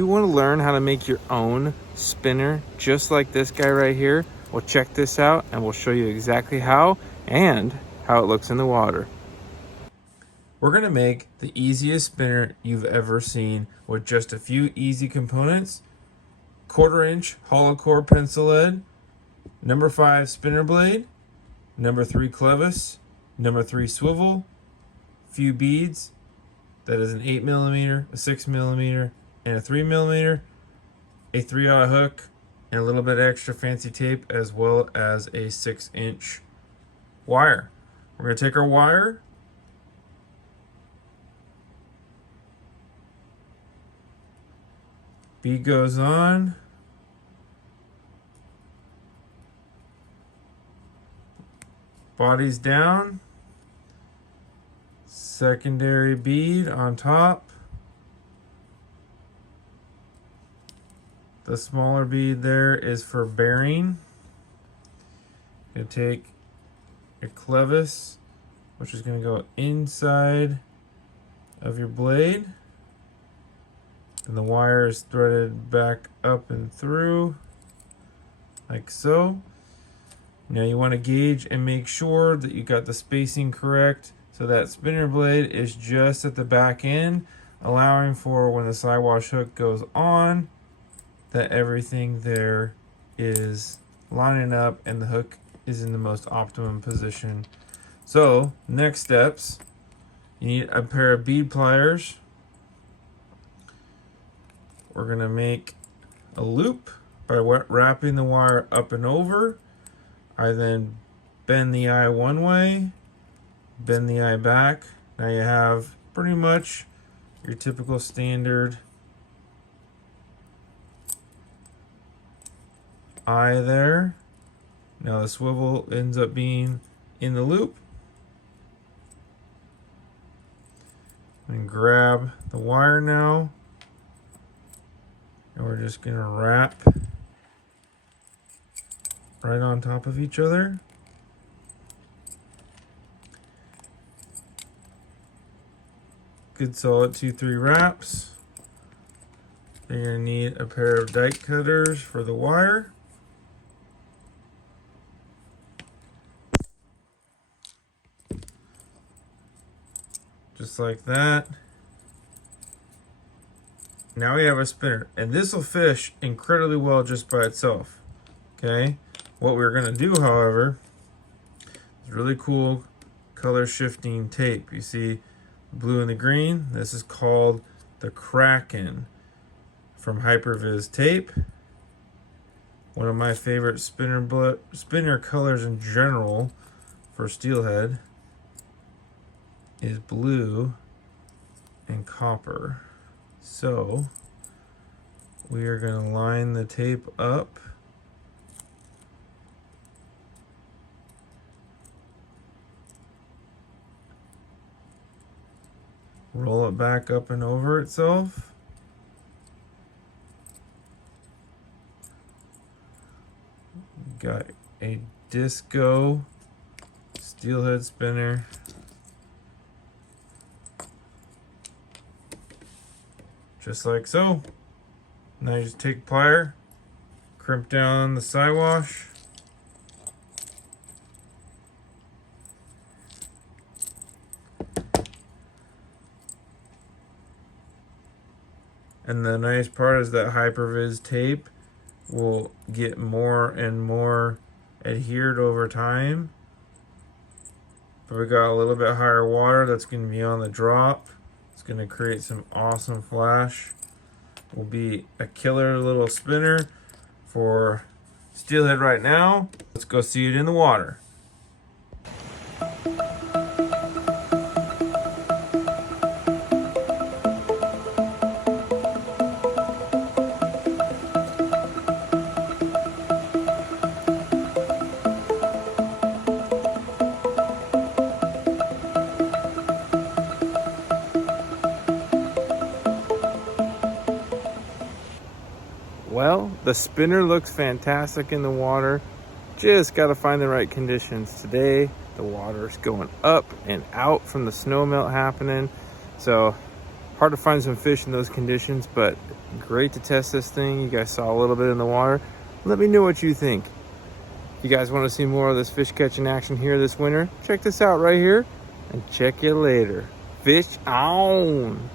You want to learn how to make your own spinner just like this guy right here? Well, check this out and we'll show you exactly how and how it looks in the water. We're going to make the easiest spinner you've ever seen with just a few easy components. 1/4 inch hollow core pencil lead, number 5 spinner blade, number 3 clevis, number 3 swivel, few beads, that is an 8mm, a 6mm, and a 3mm, a 3/0 hook, and a little bit extra fancy tape, as well as a 6-inch wire. We're going to take our wire, bead goes on, body's down, secondary bead on top, the smaller bead there is for bearing. Going to take a clevis, which is going to go inside of your blade, and the wire is threaded back up and through like so. Now you want to gauge and make sure that you got the spacing correct, so that spinner blade is just at the back end, allowing for when the sidewash hook goes on, that everything there is lining up and the hook is in the most optimum position. So next steps, you need a pair of bead pliers. We're going to make a loop by wrapping the wire up and over. I then bend the eye one way, bend the eye back. Now you have pretty much your typical standard eye there. Now the swivel ends up being in the loop. And grab the wire now. And we're just going to wrap right on top of each other. Good solid 2-3 wraps. Then you're going to need a pair of dike cutters for the wire. Just like that. Now we have a spinner, and this will fish incredibly well just by itself. Okay, what we're going to do, however, is really cool color shifting tape. You see the blue and the green? This is called the Kraken from Hypervis tape. One of my favorite spinner colors in general for Steelhead is blue and copper. So we are going to line the tape up. Roll it back up and over itself. Got a disco steelhead spinner. Just like so. Now you just take plier, crimp down the sidewash. And the nice part is that Hypervis tape will get more and more adhered over time. But we got a little bit higher water that's going to be on the drop. It's going to create some awesome flash. Will be a killer little spinner for Steelhead right now. Let's go see it in the water. Well, the spinner looks fantastic in the water. Just got to find the right conditions today. The water's going up and out from the snow melt happening. So Hard to find some fish in those conditions, but great to test this thing. You guys saw a little bit in the water. Let me know what you think. If you guys want to see more of this fish catching action here this winter, check this out right here, and check you later. Fish on!